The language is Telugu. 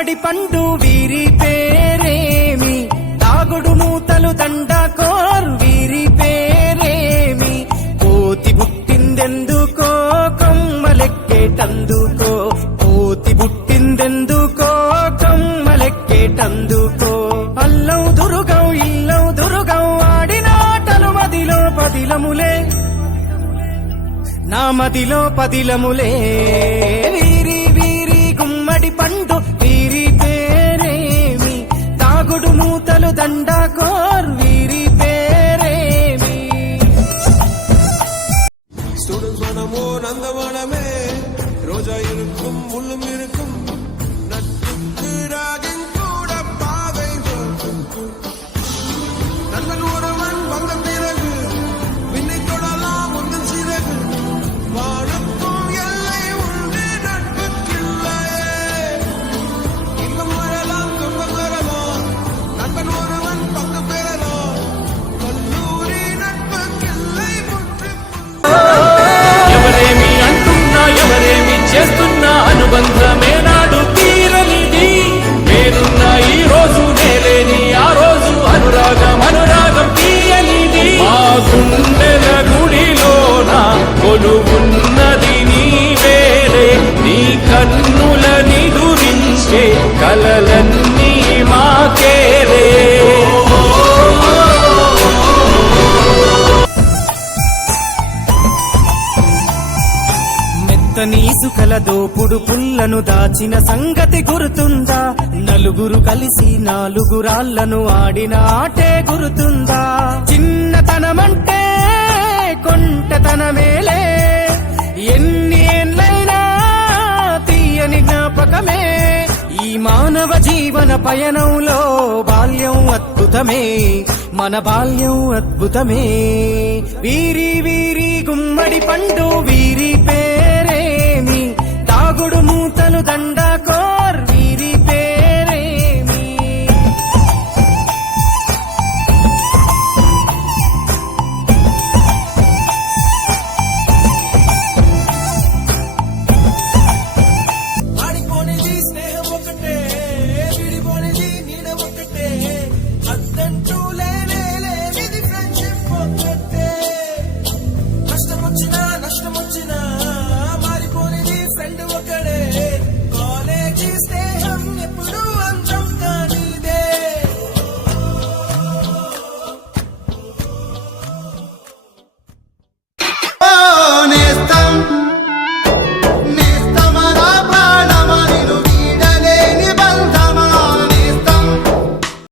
గుమ్మడి పండు వీరి పేరేమి, తాగుడు మూతలు దండకోర్ వీరి పేరేమి, కోతి పుట్టిందెందుకో కొమ్మలెక్కేటందుకో, కోతి పుట్టిందెందుకో కొమ్మలెక్కేటందుకో, అల్లం దురుగం ఇల్లం దురుగం ఆడినాటలు మదిలో పదిలములే, నా మదిలో పదిలములే, వీరి వీరి గుమ్మడి పండు వీరి పేరేమి, తాగుడు మూతలు దండకోర్ వీరి పేరేమి. ஸ்டூடெண்ட்ஸ் மனமோ நந்தவனமே, ரோஜா இருக்கும் முள்ளும் இருக்கும், நட்புக்கு ராகின் கூட பாவை தோற்கும், நண்பன் ஒருவன் வந்த பிறகு விண்ணை தொடலாம் ஒன்று சிறகு, வானுக்கும் எல்லை உண்டு நட்புக்கில்லையே, இன்பம் வரலாம் துன்பம் வரலாம், நண்பன் ஒருவன் பங்கு பெறலாம், கல்லூரி நட்புக்கில்லை முற்று. ఎవరేమి అంటున్నా ఎవరేమి చేస్తున్నా అనుబంధమే నాడు తీరనిది, నేనున్నా ఈ రోజు నేలేని ఆ రోజు అనురాగం అనురాగం తీయనిది, మా గుండెల గుడిలోన కొలువున్నది నీవేలే, నీ కన్నుల నిదురించే కలలన్నీ మాకేలే. మెత్తని ఇసుకల దోపుడు పుల్లను దాచిన సంగతి గుర్తుందా, నలుగురు కలిసి నాలుగురాళ్లను ఆడిన ఆటే గుర్తుందా, చిన్నతనమంటే కొంటతనమేలే, ఎన్ని ఏండ్లైనా తీయని జ్ఞాపకమే, ఈ మానవ జీవన పయనంలో బాల్యం అద్భుతమే, మన బాల్యం అద్భుతమే, వీరి వీరి గుమ్మడి పండు వీరి పే